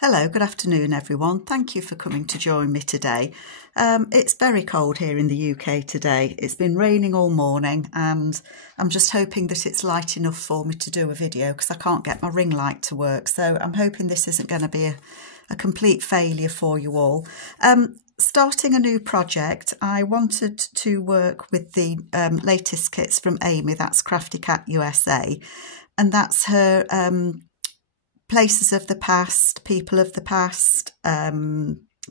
Hello, good afternoon everyone. Thank you for coming to join me today. It's very cold here in the UK today. It's been raining all morning and I'm just hoping that it's light enough for me to do a video because I can't get my ring light to work. So I'm hoping this isn't going to be a complete failure for you all. Starting a new project, I wanted to work with the latest kits from Amy, that's Crafty Cat USA, and that's her Places of the Past, People of the Past,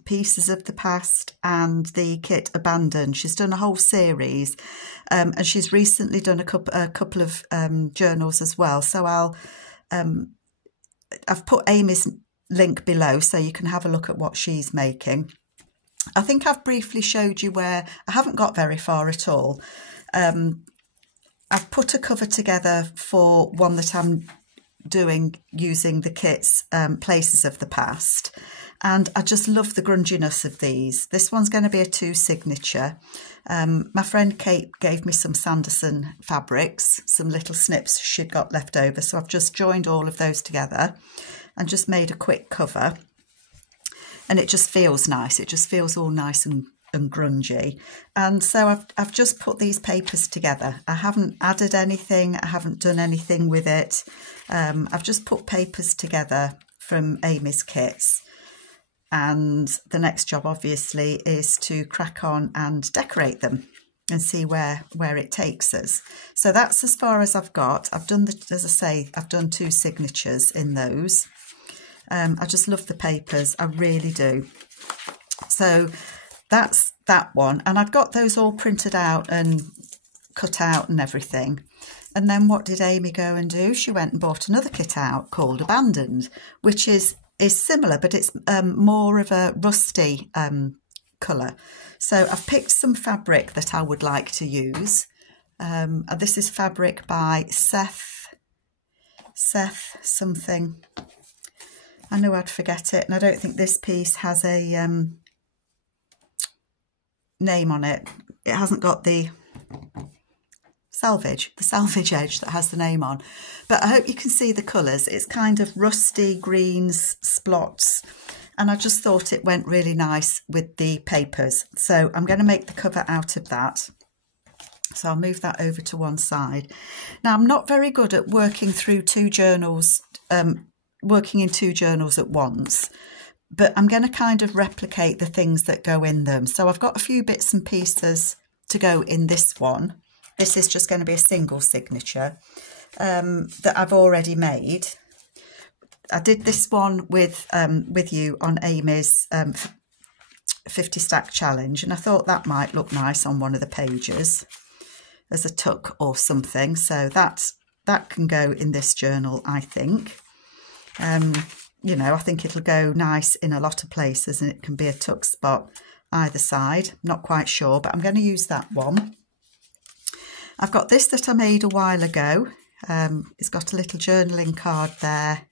Pieces of the Past, and the kit Abandoned. She's done a whole series, and she's recently done a couple of journals as well. So I've put Amy's link below so you can have a look at what she's making. I think I've briefly showed you where I haven't got very far at all. I've put a cover together for one that I'm doing using the kit's Places of the Past, and I just love the grunginess of these. This one's going to be a 2 signature. My friend Kate gave me some Sanderson fabrics, some little snips she'd got left over, so I've just joined all of those together and just made a quick cover, and it just feels nice. It just feels all nice and grungy. And so I've just put these papers together. I haven't added anything, I haven't done anything with it. I've just put papers together from Amy's kits, and the next job obviously is to crack on and decorate them and see where it takes us. So that's as far as I've got. I've done as I say, I've done 2 signatures in those. I just love the papers, I really do. So that's that one, and I'd got those all printed out and cut out and everything. And then what did Amy go and do? She went and bought another kit out called Abandoned, which is similar, but it's more of a rusty colour. So I've picked some fabric that I would like to use. This is fabric by Seth something. I knew I'd forget it, and I don't think this piece has a name on it. It hasn't got the salvage edge that has the name on, but I hope you can see the colours. It's kind of rusty greens, splots, and I just thought it went really nice with the papers. So I'm going to make the cover out of that. So I'll move that over to one side. Now, I'm not very good at working through 2 journals, working in 2 journals at once, but I'm going to kind of replicate the things that go in them. So I've got a few bits and pieces to go in this one. This is just going to be a single signature that I've already made. I did this one with you on Amy's 50 stack challenge, and I thought that might look nice on one of the pages as a tuck or something. So that can go in this journal, I think. You know, I think it'll go nice in a lot of places, and it can be a tuck spot either side. Not quite sure, but I'm going to use that one. I've got this that I made a while ago. It's got a little journaling card there,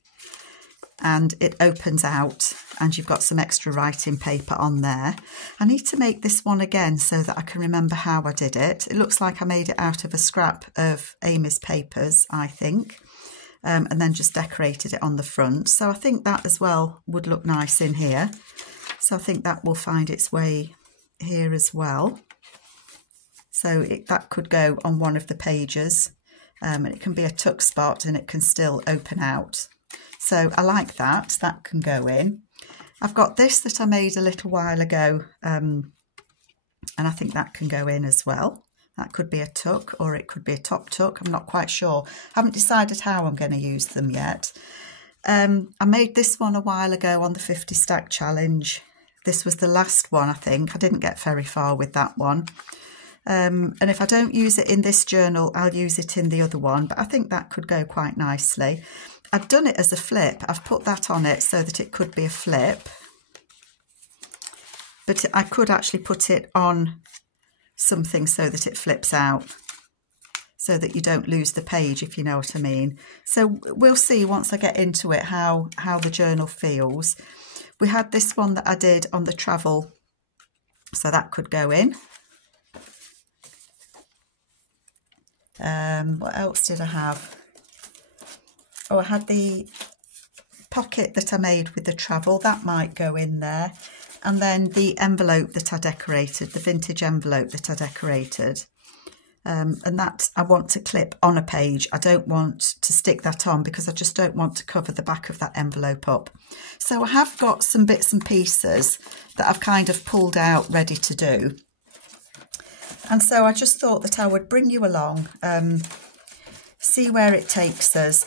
and it opens out, and you've got some extra writing paper on there. I need to make this one again so that I can remember how I did it. It looks like I made it out of a scrap of Amy's papers, I think. And then just decorated it on the front. So I think that as well would look nice in here. So I think that will find its way here as well. So that could go on one of the pages, and it can be a tuck spot and it can still open out. So I like that, that can go in. I've got this that I made a little while ago, and I think that can go in as well. That could be a tuck, or it could be a top tuck. I'm not quite sure. I haven't decided how I'm going to use them yet. I made this one a while ago on the 50 stack challenge. This was the last one, I think. I didn't get very far with that one. And if I don't use it in this journal, I'll use it in the other one. But I think that could go quite nicely. I've done it as a flip. I've put that on it so that it could be a flip. But I could actually put it on something so that it flips out, so that you don't lose the page, if you know what I mean. So we'll see once I get into it how the journal feels. We had this one that I did on the travel, so that could go in. What else did I have? Oh, I had the pocket that I made with the travel, that might go in there. And then the envelope that I decorated, the vintage envelope that I decorated. And that I want to clip on a page. I don't want to stick that on because I just don't want to cover the back of that envelope up. So I have got some bits and pieces that I've kind of pulled out ready to do. And so I just thought that I would bring you along, see where it takes us.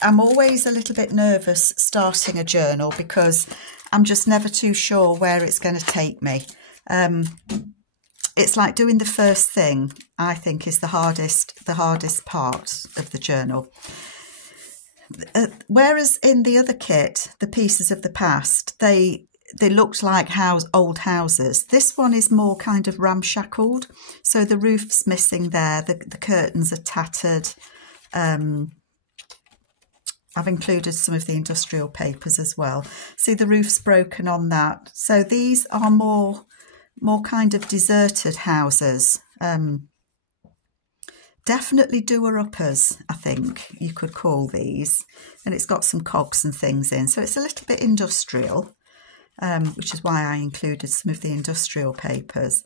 I'm always a little bit nervous starting a journal because I'm just never too sure where it's going to take me. It's like doing the first thing, I think, is the hardest part of the journal. Whereas in the other kit, the pieces of the past, they looked like old houses. This one is more kind of ramshackled. So the roof's missing there. The curtains are tattered. I've included some of the industrial papers as well. See, the roof's broken on that. So these are more kind of deserted houses. Definitely doer-uppers, I think you could call these. And it's got some cogs and things in. So it's a little bit industrial. Which is why I included some of the industrial papers.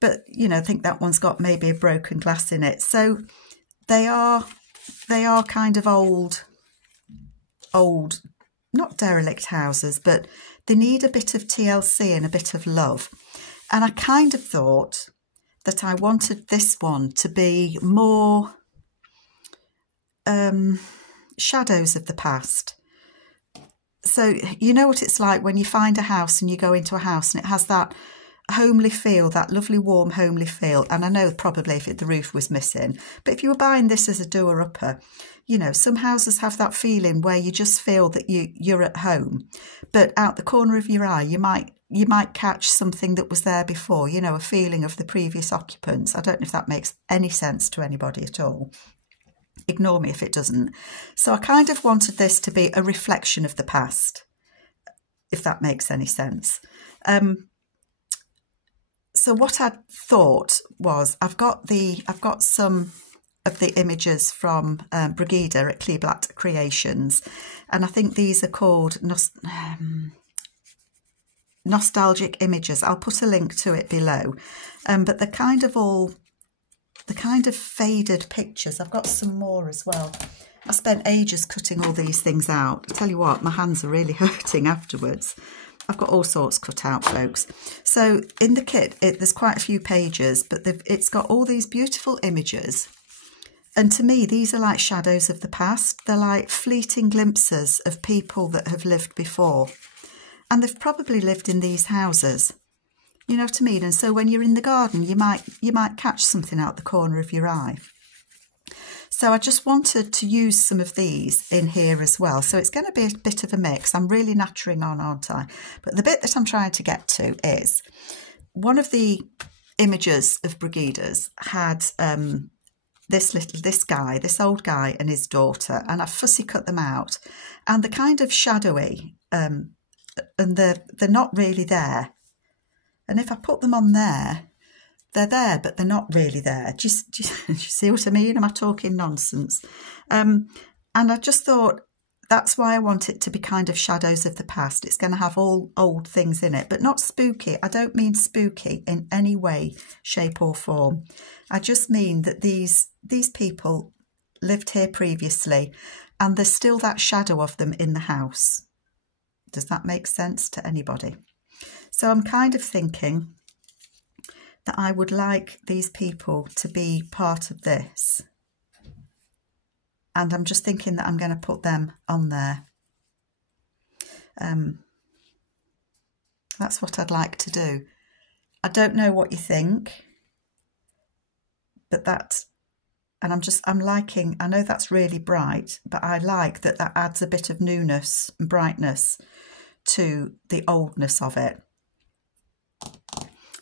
But, you know, I think that one's got maybe a broken glass in it. So they are kind of old, not derelict houses, but they need a bit of TLC and a bit of love. And I kind of thought that I wanted this one to be more shadows of the past. So you know what it's like when you find a house and you go into a house and it has that homely feel, that lovely warm homely feel. And I know probably if the roof was missing, but if you were buying this as a doer-upper, you know, some houses have that feeling where you just feel that you're at home, but out the corner of your eye you might catch something that was there before, you know, a feeling of the previous occupants. I don't know if that makes any sense to anybody at all. Ignore me if it doesn't. So I kind of wanted this to be a reflection of the past, if that makes any sense. So what I thought was I've got some of the images from Brigida at Kleeblatt Creations, and I think these are called nostalgic images. I'll put a link to it below. But they're kind of faded pictures. I've got some more as well. I spent ages cutting all these things out. I tell you what, my hands are really hurting afterwards. I've got all sorts cut out, folks. So in the kit, there's quite a few pages, but it's got all these beautiful images. And to me, these are like shadows of the past. They're like fleeting glimpses of people that have lived before. And they've probably lived in these houses. You know what I mean? And so when you're in the garden, you might catch something out the corner of your eye. So I just wanted to use some of these in here as well. So it's going to be a bit of a mix. I'm really nattering on, aren't I? But the bit that I'm trying to get to is one of the images of Brigida's had this old guy and his daughter, and I fussy cut them out. And they're kind of shadowy, and they're not really there. And if I put them on there, they're there, but they're not really there. Do you see what I mean? Am I talking nonsense? And I just thought that's why I want it to be kind of shadows of the past. It's going to have all old things in it, but not spooky. I don't mean spooky in any way, shape or form. I just mean that these people lived here previously and there's still that shadow of them in the house. Does that make sense to anybody? So I'm kind of thinking that I would like these people to be part of this. And I'm just thinking that I'm going to put them on there. That's what I'd like to do. I don't know what you think, but I'm liking, I know that's really bright, but I like that adds a bit of newness and brightness to the oldness of it.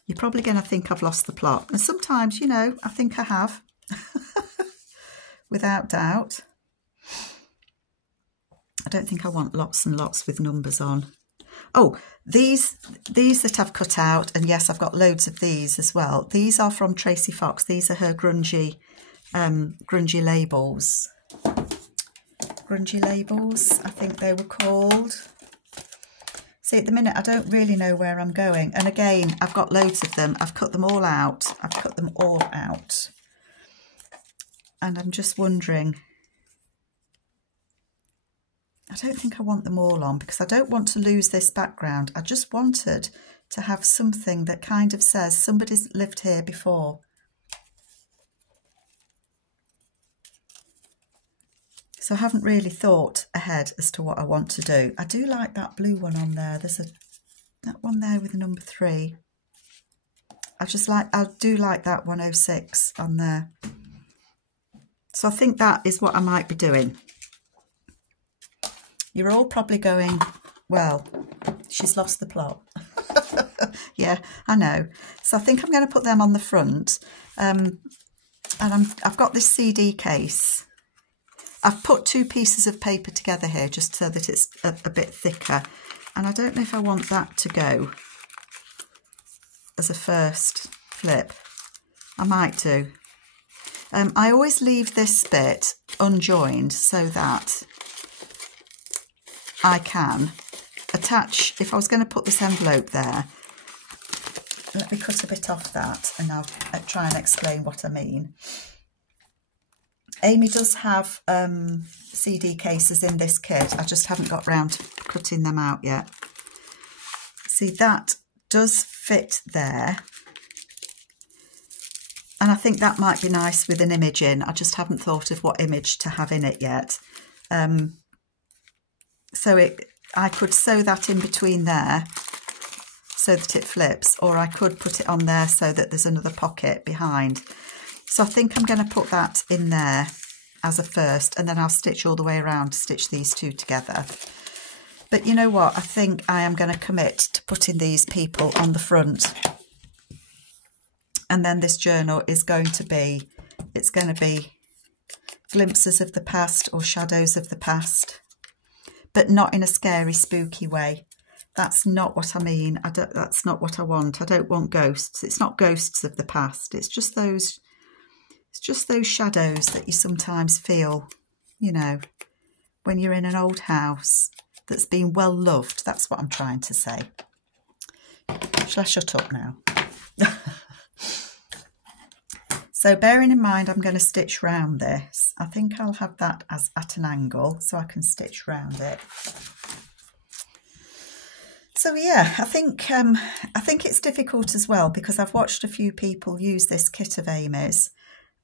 You're probably going to think I've lost the plot. And sometimes, you know, I think I have. Without doubt. I don't think I want lots and lots with numbers on. Oh, these that I've cut out, and yes, I've got loads of these as well. These are from Tracy Fox. These are her grungy labels. scrunchie labels, I think they were called. See, at the minute, I don't really know where I'm going. And again, I've got loads of them. I've cut them all out. And I'm just wondering, I don't think I want them all on because I don't want to lose this background. I just wanted to have something that kind of says somebody's lived here before. So I haven't really thought ahead as to what I want to do. I do like that blue one on there. There's that one there with the number 3. I do like that 106 on there. So I think that is what I might be doing. You're all probably going, well, she's lost the plot. Yeah, I know. So I think I'm going to put them on the front. And I've got this CD case. I've put 2 pieces of paper together here just so that it's a bit thicker. And I don't know if I want that to go as a first flip. I might do. I always leave this bit unjoined so that I can attach, if I was going to put this envelope there, let me cut a bit off that and I'll try and explain what I mean. Amy does have CD cases in this kit. I just haven't got round to cutting them out yet. See, that does fit there. And I think that might be nice with an image in. I just haven't thought of what image to have in it yet. So I could sew that in between there so that it flips, or I could put it on there so that there's another pocket behind. So I think I'm going to put that in there as a first, and then I'll stitch all the way around to stitch these 2 together. But you know what? I think I am going to commit to putting these people on the front. And then this journal is going to be, it's going to be glimpses of the past or shadows of the past, but not in a scary, spooky way. That's not what I mean. That's not what I want. I don't want ghosts. It's not ghosts of the past. It's just those shadows that you sometimes feel, you know, when you're in an old house that's been well loved. That's what I'm trying to say. Shall I shut up now? So bearing in mind I'm going to stitch round this, I think I'll have that as at an angle so I can stitch round it. So yeah, I think it's difficult as well because I've watched a few people use this kit of Amy's,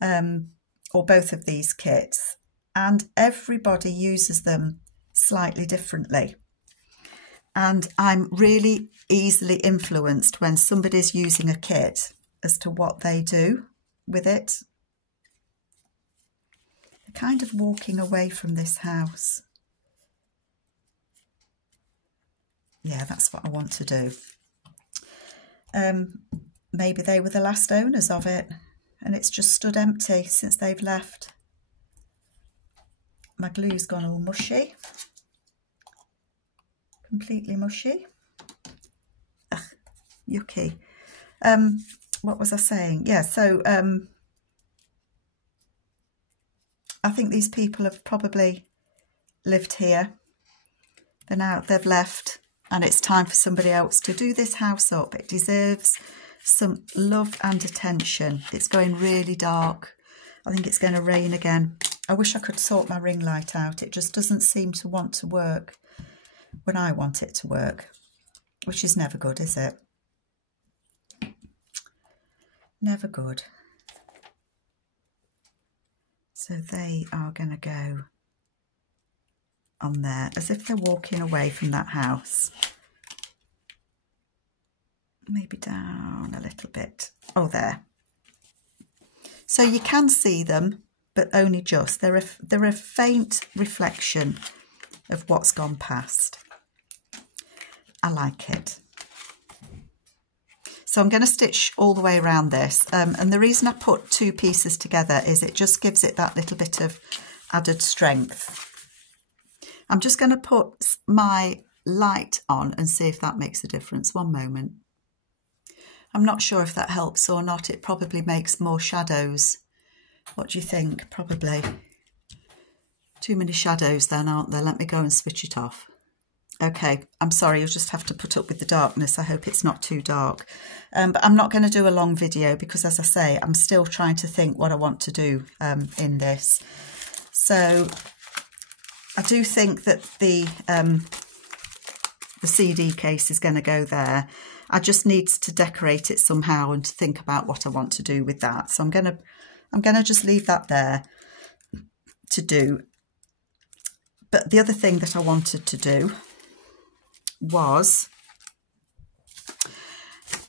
or both of these kits, and everybody uses them slightly differently. And I'm really easily influenced when somebody's using a kit as to what they do with it. They're kind of walking away from this house. Yeah, that's what I want to do. Maybe they were the last owners of it and it's just stood empty since they've left. My glue's gone all mushy. Completely mushy. Ugh, yucky. What was I saying? Yeah, so I think these people have probably lived here. They've left, and it's time for somebody else to do this house up. It deserves some love and attention. It's going really dark. I think it's going to rain again. I wish I could sort my ring light out. It just doesn't seem to want to work when I want it to work, which is never good, is it? Never good. So they are going to go on there as if they're walking away from that house. Maybe down a little bit. Oh, there. So you can see them, but only just. They're a faint reflection of what's gone past. I like it. So I'm going to stitch all the way around this. And the reason I put 2 pieces together is it just gives it that little bit of added strength. I'm just going to put my light on and see if that makes a difference. One moment. I'm not sure if that helps or not. It probably makes more shadows. What do you think? Probably. Too many shadows then, aren't there? Let me go and switch it off. Okay, I'm sorry, you'll just have to put up with the darkness. I hope it's not too dark. But I'm not going to do a long video because, as I say, I'm still trying to think what I want to do in this. So I do think that the CD case is going to go there. I just need to decorate it somehow and to think about what I want to do with that. So I'm going to just leave that there to do. But the other thing that I wanted to do was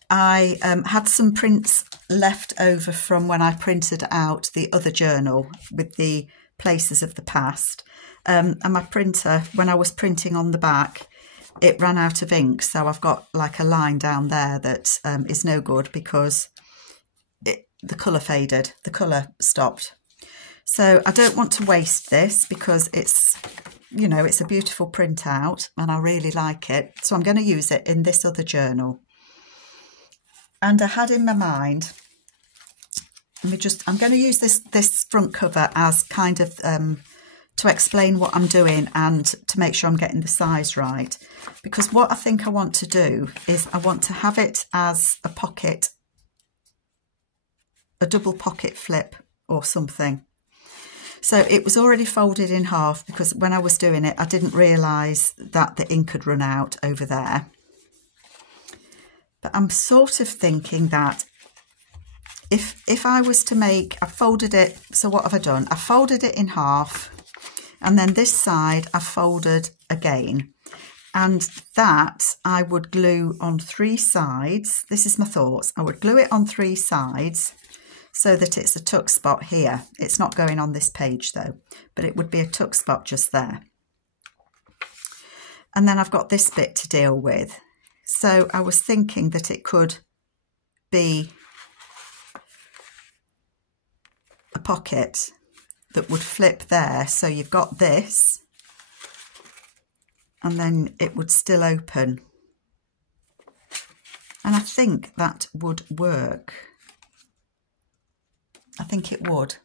I had some prints left over from when I printed out the other journal with the places of the past, and my printer, when I was printing on the back, it ran out of ink, so I've got like a line down there that is no good because the colour faded, the colour stopped. So I don't want to waste this because it's, you know, it's a beautiful printout and I really like it. So I'm going to use it in this other journal. And I had in my mind, I'm going to use this front cover as kind of to explain what I'm doing and to make sure I'm getting the size right. Because what I think I want to do is I want to have it as a pocket, a double pocket flip or something. So it was already folded in half because when I was doing it, I didn't realise that the ink had run out over there. But I'm sort of thinking that if I was to make, I folded it, so what have I done? I folded it in half and then this side I folded again. And that I would glue on 3 sides. This is my thoughts. I would glue it on 3 sides so that it's a tuck spot here. It's not going on this page though, but it would be a tuck spot just there. And then I've got this bit to deal with. So I was thinking that it could be a pocket that would flip there. So you've got this and then it would still open. And I think that would work. I think it would.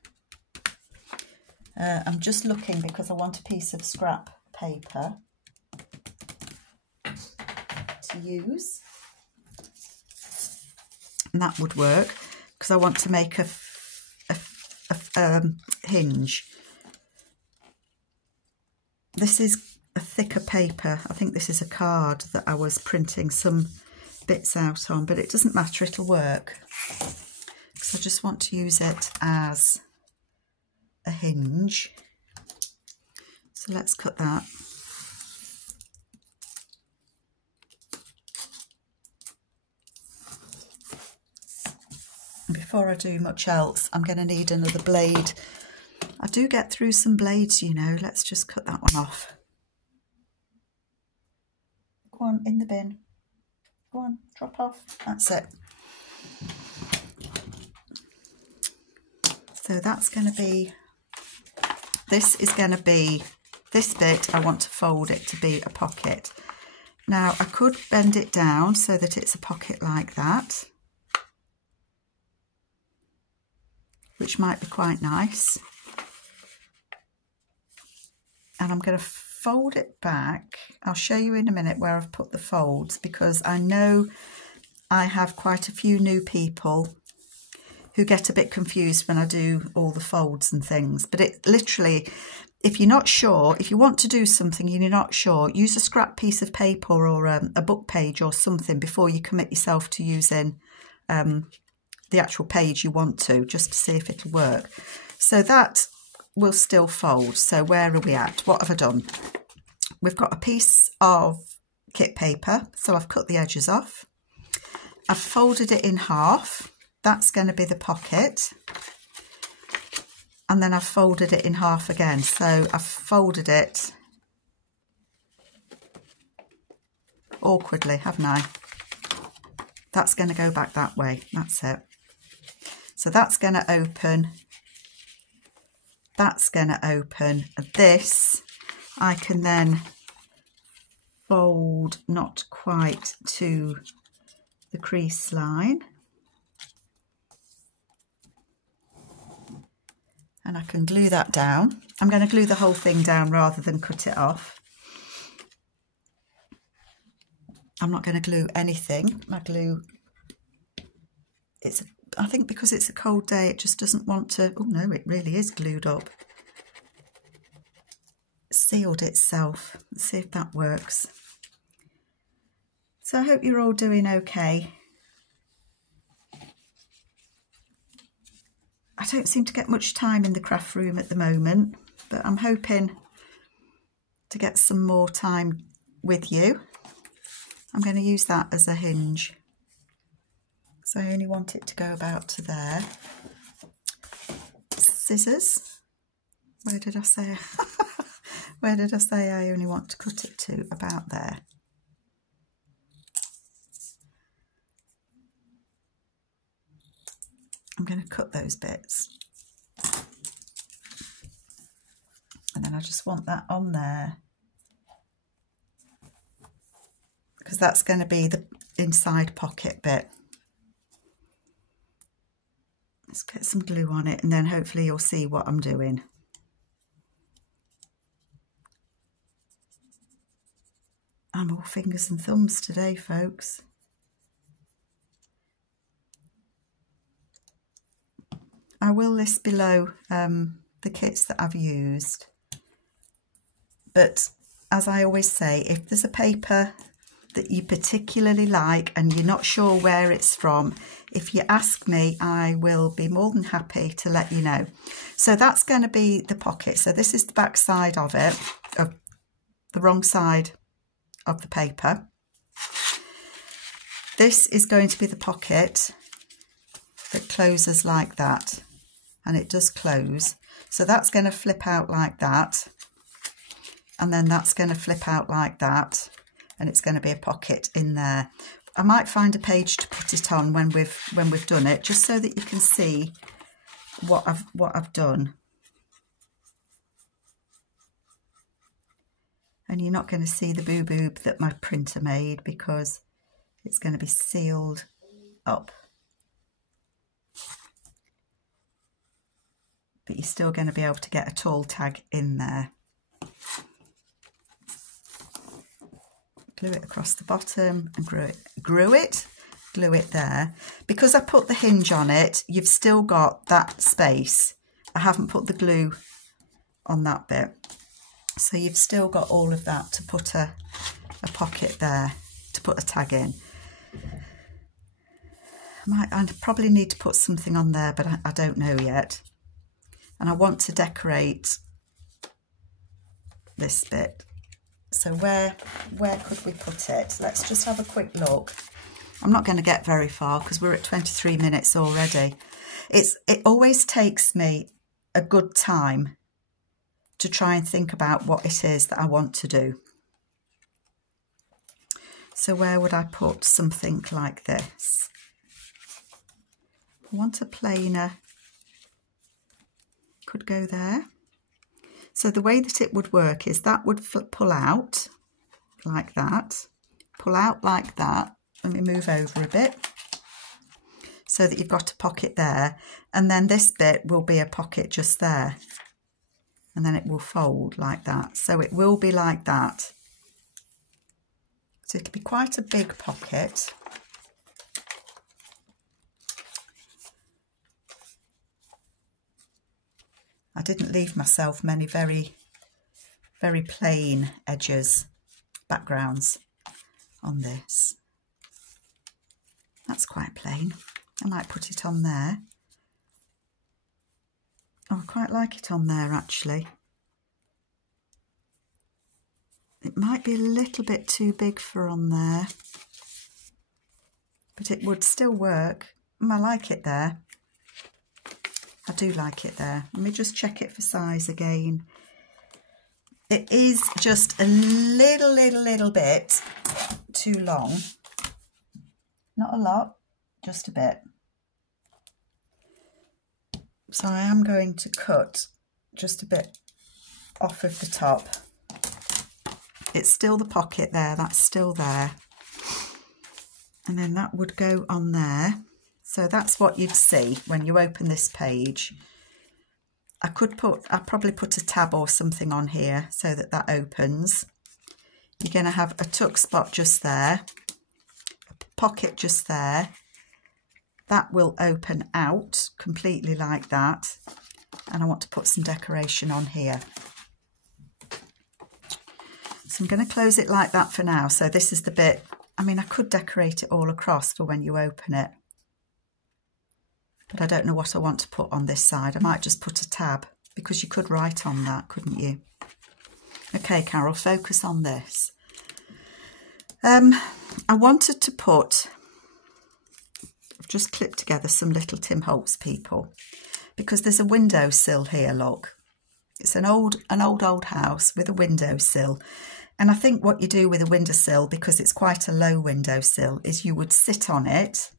I'm just looking because I want a piece of scrap paper to use. And that would work because I want to make a hinge. This is a thicker paper. I think this is a card that I was printing some bits out on, but it doesn't matter, it'll work. So I just want to use it as a hinge. So let's cut that. And before I do much else, I'm going to need another blade. I do get through some blades, you know. Let's just cut that one off. Go on, in the bin. Go on, drop off. That's it. So that's going to be, this is going to be, this bit I want to fold it to be a pocket. Now I could bend it down so that it's a pocket like that, which might be quite nice. And I'm going to fold it back. I'll show you in a minute where I've put the folds because I know I have quite a few new people who get a bit confused when I do all the folds and things. But it literally, if you're not sure, if you want to do something and you're not sure, use a scrap piece of paper or a book page or something before you commit yourself to using the actual page you want to, just to see if it'll work. So that will still fold. So where are we at? What have I done? We've got a piece of kit paper, so I've cut the edges off. I've folded it in half. That's going to be the pocket. And then I've folded it in half again. So I've folded it awkwardly, haven't I? That's going to go back that way. That's it. So that's going to open. That's going to open. This I can then fold not quite to the crease line. And I can glue that down. I'm going to glue the whole thing down rather than cut it off. I'm not going to glue anything. My glue, I think because it's a cold day, it just doesn't want to, oh no, it really is glued up. It sealed itself. Let's see if that works. So I hope you're all doing okay. I don't seem to get much time in the craft room at the moment, but I'm hoping to get some more time with you. I'm going to use that as a hinge. So I only want it to go about to there. Scissors. Where did I say? Where did I say I only want to cut it to? About there. I'm going to cut those bits. And then I just want that on there, because that's going to be the inside pocket bit. Let's get some glue on it and then hopefully you'll see what I'm doing. I'm all fingers and thumbs today, folks. I will list below the kits that I've used, but as I always say, if there's a paper that you particularly like and you're not sure where it's from, if you ask me, I will be more than happy to let you know. So that's going to be the pocket. So this is the back side of it, of the wrong side of the paper. This is going to be the pocket that closes like that, and it does close. So that's going to flip out like that, and then that's going to flip out like that, and it's going to be a pocket in there. I might find a page to put it on when we've done it, just so that you can see what I've done. And you're not going to see the boo-boob that my printer made because it's going to be sealed up. But you're still going to be able to get a tall tag in there. Glue it across the bottom and glue it there. Because I put the hinge on it, you've still got that space. I haven't put the glue on that bit. So you've still got all of that to put a pocket there, to put a tag in. I probably need to put something on there, but I don't know yet. And I want to decorate this bit. So where could we put it? Let's just have a quick look. I'm not going to get very far because we're at 23 minutes already. It always takes me a good time to try and think about what it is that I want to do. So where would I put something like this? I want a plainer, could go there. So the way that it would work is that would pull out like that, pull out like that. Let me move over a bit so that you've got a pocket there, and then this bit will be a pocket just there, and then it will fold like that. So it will be like that. So it'll be quite a big pocket. I didn't leave myself many very, very plain edges, backgrounds on this. That's quite plain. I might put it on there. Oh, I quite like it on there actually. It might be a little bit too big for on there, but it would still work. I like it there. I do like it there. Let me just check it for size again. It is just a little bit too long. Not a lot, just a bit. So I am going to cut just a bit off of the top. It's still the pocket there, that's still there. And then that would go on there. So that's what you'd see when you open this page. I'd probably put a tab or something on here so that that opens. You're going to have a tuck spot just there, a pocket just there. That will open out completely like that. And I want to put some decoration on here. So I'm going to close it like that for now. So this is the bit, I mean, I could decorate it all across for when you open it. But I don't know what I want to put on this side. I might just put a tab because you could write on that, couldn't you? Okay, Carol, focus on this. I wanted to put, I've just clipped together some little Tim Holtz people because there's a windowsill here, look. It's an old house with a windowsill. And I think what you do with a windowsill, because it's quite a low windowsill, is you would sit on it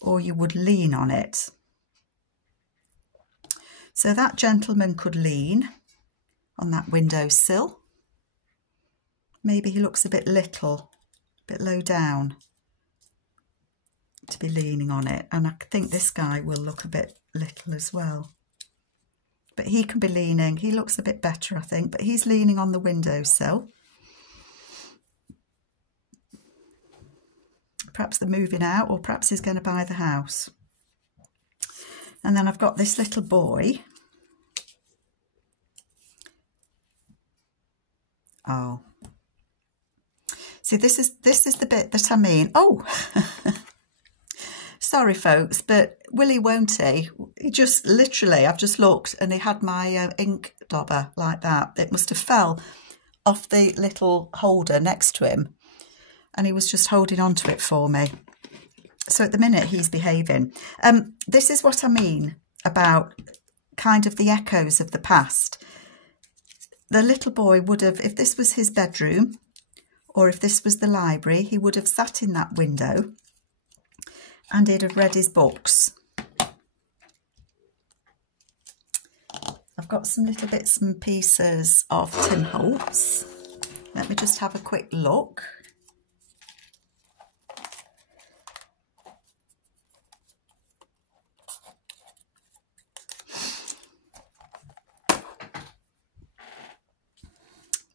or you would lean on it. So that gentleman could lean on that windowsill. Maybe he looks a bit little, a bit low down to be leaning on it. And I think this guy will look a bit little as well. But he can be leaning. He looks a bit better, I think, but he's leaning on the windowsill. Perhaps they're moving out, or perhaps he's going to buy the house. And then I've got this little boy. Oh. See, this is the bit that I mean. Oh, sorry, folks, but will he, won't he? He just literally, I've just looked and he had my ink dauber like that. It must have fell off the little holder next to him. And he was just holding on to it for me. So at the minute he's behaving. This is what I mean about kind of the echoes of the past. The little boy would have, if this was his bedroom or if this was the library, he would have sat in that window and he'd have read his books. I've got some little bits and pieces of Tim Holtz. Let me just have a quick look.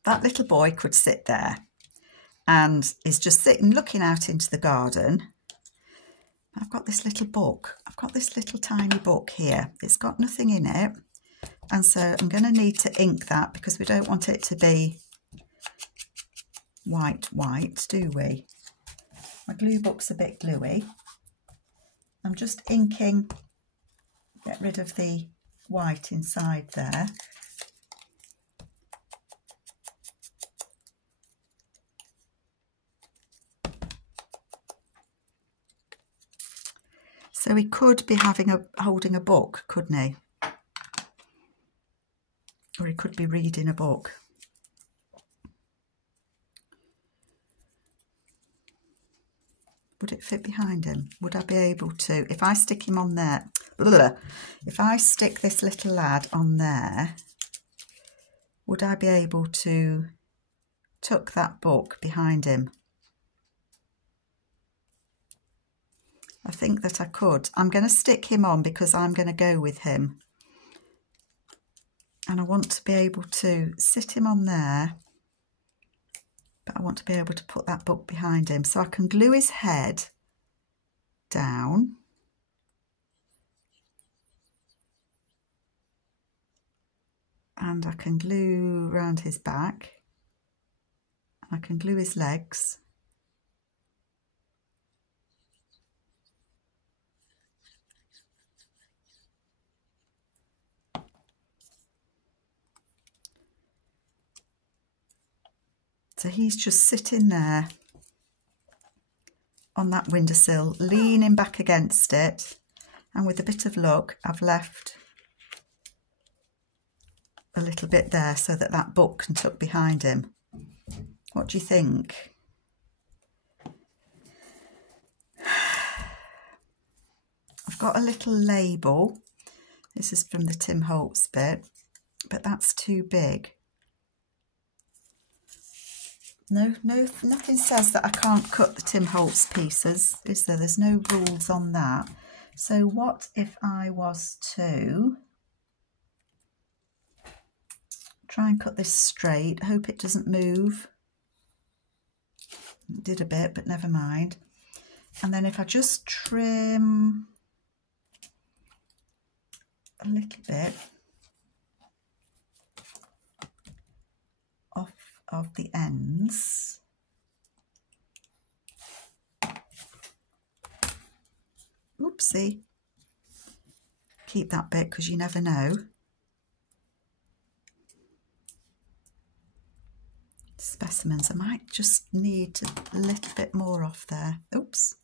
That little boy could sit there and is just sitting looking out into the garden. I've got this little book. I've got this little tiny book here. It's got nothing in it. And so I'm going to need to ink that because we don't want it to be white, do we? My glue book's a bit gluey. I'm just inking, get rid of the white inside there. So he could be holding a book, couldn't he? Or he could be reading a book. Would it fit behind him? Would I be able to, if I stick him on there, if I stick this little lad on there, would I be able to tuck that book behind him? I think that I could. I'm going to stick him on because I'm going to go with him. And I want to be able to sit him on there, but I want to be able to put that book behind him. So I can glue his head down. And I can glue around his back. I can glue his legs. So he's just sitting there on that windowsill, leaning back against it. And with a bit of luck, I've left a little bit there so that that book can tuck behind him. What do you think? I've got a little label. This is from the Tim Holtz bit, but that's too big. No, nothing says that I can't cut the Tim Holtz pieces, is there? There's no rules on that. So what if I was to try and cut this straight. Hope it doesn't move. It did a bit, but never mind. And then if I just trim a little bit off of the ends. Oopsie. Keep that bit because you never know. Specimens, I might just need a little bit more off there. Oops.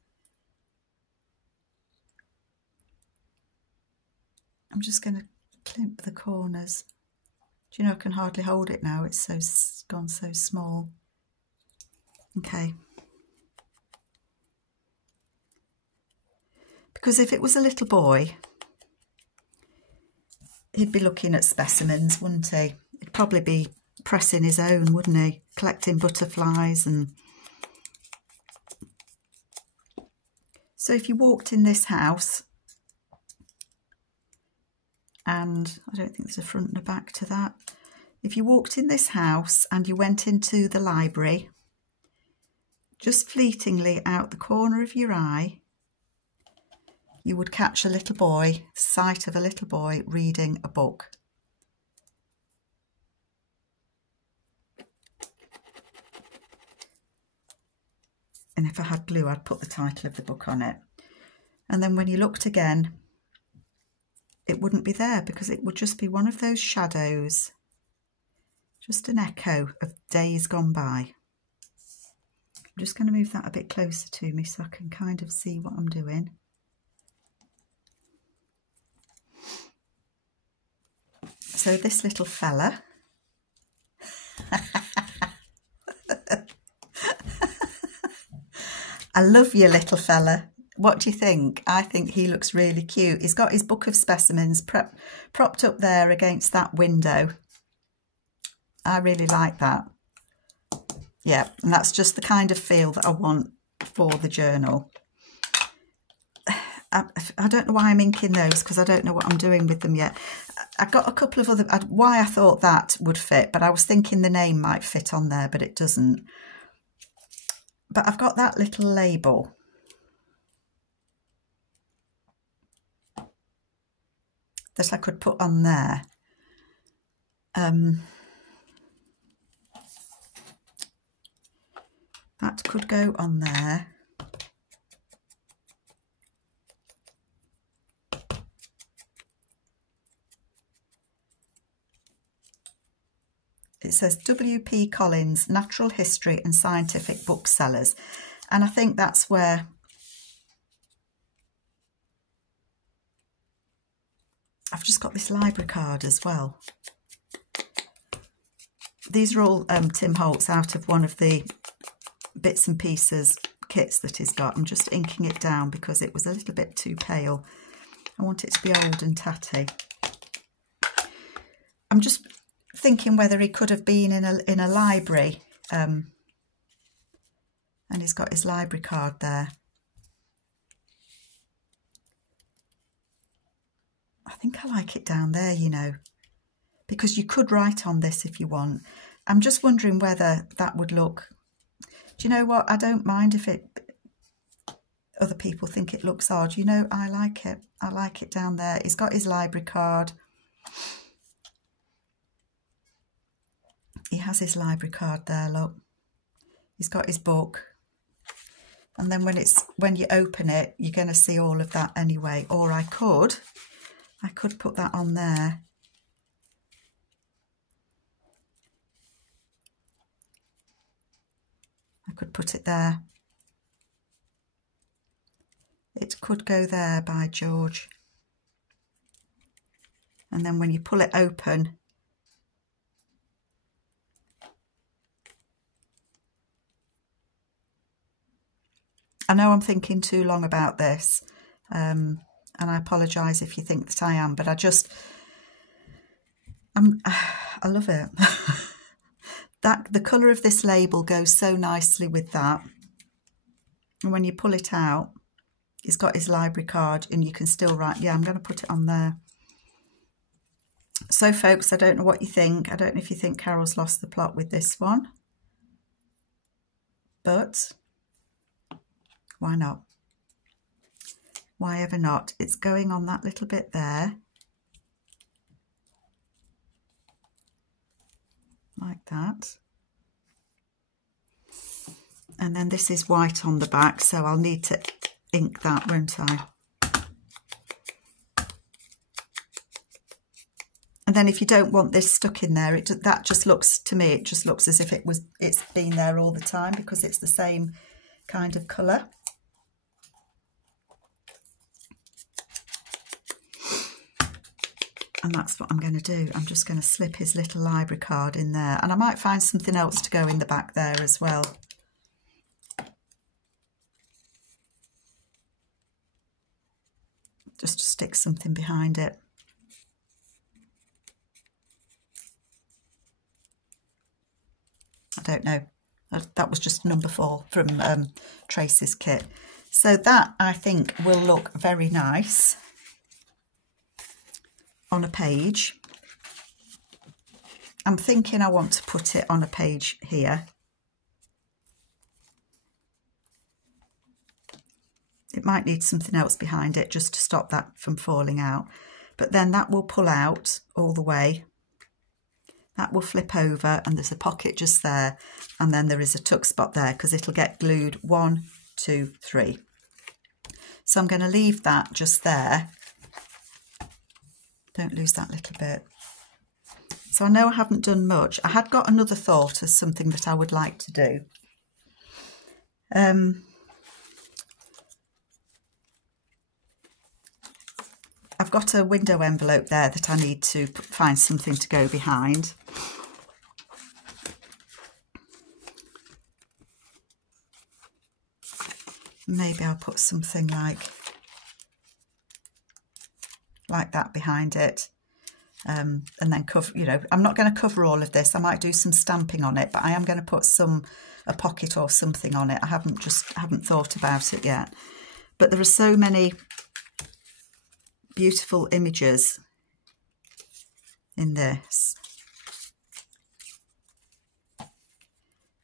I'm just going to clip the corners. Do you know I can hardly hold it now? It's gone so small. Okay. Because if it was a little boy, he'd be looking at specimens, wouldn't he? He'd probably be pressing his own, wouldn't he? Collecting butterflies and... So if you walked in this house, and I don't think there's a front and a back to that. If you walked in this house and you went into the library, just fleetingly out the corner of your eye, you would catch a little boy, the sight of a little boy reading a book. And if I had glue, I'd put the title of the book on it. And then when you looked again, it wouldn't be there because it would just be one of those shadows, just an echo of days gone by. I'm just going to move that a bit closer to me so I can kind of see what I'm doing. So this little fella, I love you, little fella. What do you think? I think he looks really cute. He's got his book of specimens propped up there against that window. I really like that. Yeah, and that's just the kind of feel that I want for the journal. I don't know why I'm inking those because I don't know what I'm doing with them yet. I got a couple of other... Why I thought that would fit, but I was thinking the name might fit on there, but it doesn't. But I've got that little label. That I could put on there. That could go on there. It says W.P. Collins, Natural History and Scientific Booksellers. And I think that's where... I've just got this library card as well. These are all Tim Holtz out of one of the bits and pieces kits that he's got. I'm just inking it down because it was a little bit too pale. I want it to be old and tatty. I'm just thinking whether he could have been in a library, and he's got his library card there. I think I like it down there, you know, because you could write on this if you want. I'm just wondering whether that would look... Do you know what? I don't mind if other people think it looks odd. You know, I like it. I like it down there. He's got his library card. He has his library card there, look. He's got his book. And then when you open it, you're going to see all of that anyway. Or I could put that on there. I could put it there. It could go there, by George. And then when you pull it open, I know I'm thinking too long about this, and I apologise if you think that I am, but I love it. The colour of this label goes so nicely with that. And when you pull it out, he's got his library card and you can still write. Yeah, I'm going to put it on there. So folks, I don't know what you think. I don't know if you think Carol's lost the plot with this one, but why not? Why ever not? It's going on that little bit there, like that. And then this is white on the back, so I'll need to ink that, won't I? And then if you don't want this stuck in there, that just looks, to me, it just looks as if it's been there all the time, because it's the same kind of colour. And that's what I'm going to do. I'm just going to slip his little library card in there. And I might find something else to go in the back there as well. Just to stick something behind it. I don't know. That was just number 4 from Tracy's kit. So that, I think, will look very nice on a page. I'm thinking I want to put it on a page here. It might need something else behind it just to stop that from falling out. But then that will pull out all the way. That will flip over, and there's a pocket just there, and then there is a tuck spot there because it'll get glued 1, 2, 3. So I'm going to leave that just there. Don't lose that little bit. So I know I haven't done much. I had got another thought as something that I would like to do. I've got a window envelope there that I need to find something to go behind. Maybe I'll put something like that behind it, and then cover, you know, I'm not going to cover all of this. I might do some stamping on it, but I am going to put a pocket or something on it. I haven't thought about it yet. But there are so many beautiful images in this.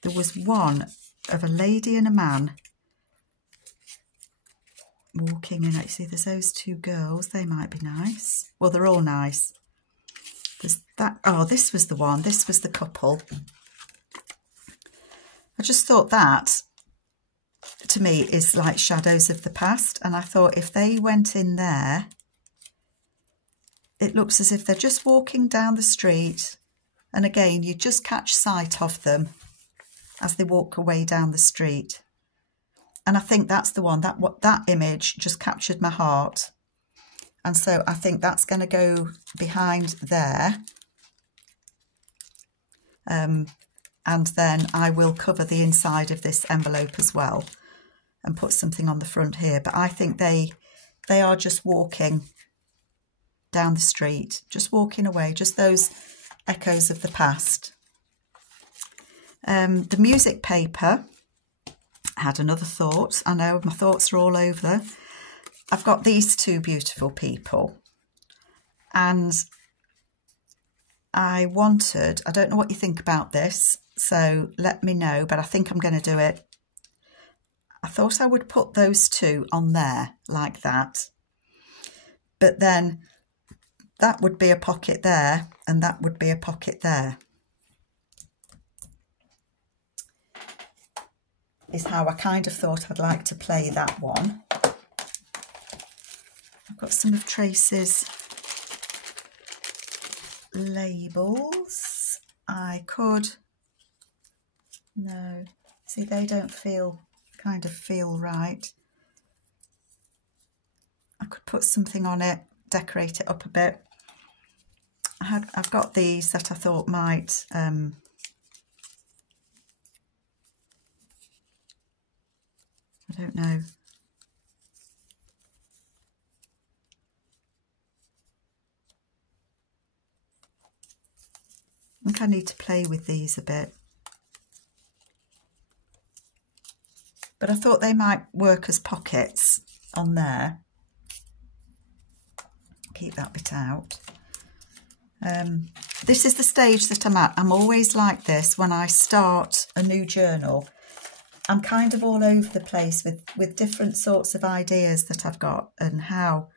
There was one of a lady and a man walking in. See, there's those 2 girls. They might be nice. Well, they're all nice. There's that. Oh, this was the one. This was the couple. I just thought that, to me, is like shadows of the past. And I thought if they went in there, it looks as if they're just walking down the street. And again, you just catch sight of them as they walk away down the street. And I think that's the one, that image just captured my heart. And so I think that's going to go behind there. And then I will cover the inside of this envelope as well and put something on the front here. But I think they are just walking down the street, just walking away, just those echoes of the past. The music paper, I had another thought. I know my thoughts are all over. I've got these 2 beautiful people, and I don't know what you think about this, so let me know, but I think I'm going to do it. I thought I would put those 2 on there like that, but then that would be a pocket there, and that would be a pocket there. Is how I kind of thought I'd like to play that one. I've got some of Tracy's labels. I could, no, see, they don't kind of feel right. I could put something on it, decorate it up a bit. I've got these that I thought might I don't know. I think I need to play with these a bit. But I thought they might work as pockets on there. Keep that bit out. This is the stage that I'm at. I'm always like this when I start a new journal. I'm kind of all over the place with different sorts of ideas that I've got and how,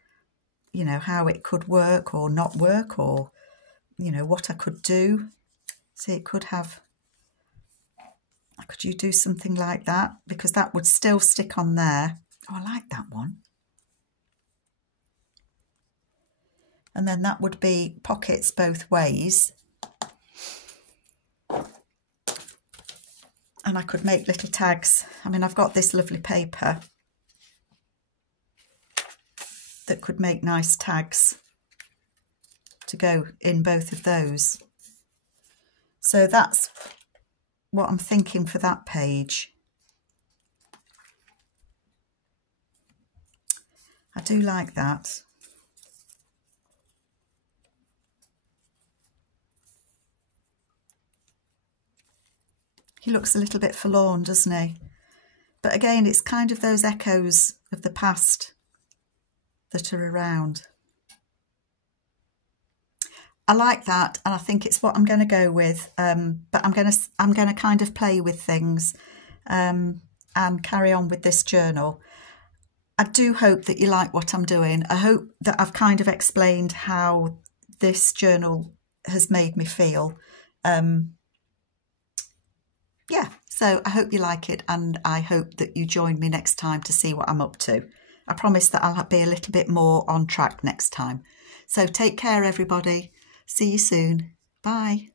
you know, how it could work or not work, or, you know, what I could do. See, it could have, could you do something like that? Because that would still stick on there. Oh, I like that one. And then that would be pockets both ways. And I could make little tags. I mean, I've got this lovely paper that could make nice tags to go in both of those. So that's what I'm thinking for that page. I do like that. He looks a little bit forlorn, doesn't he? But again, it's kind of those echoes of the past that are around. I like that, and I think it's what I'm going to go with. But I'm going to kind of play with things and carry on with this journal. I do hope that you like what I'm doing. I hope that I've kind of explained how this journal has made me feel. Yeah, so I hope you like it, and I hope that you join me next time to see what I'm up to. I promise that I'll be a little bit more on track next time. So take care, everybody. See you soon. Bye.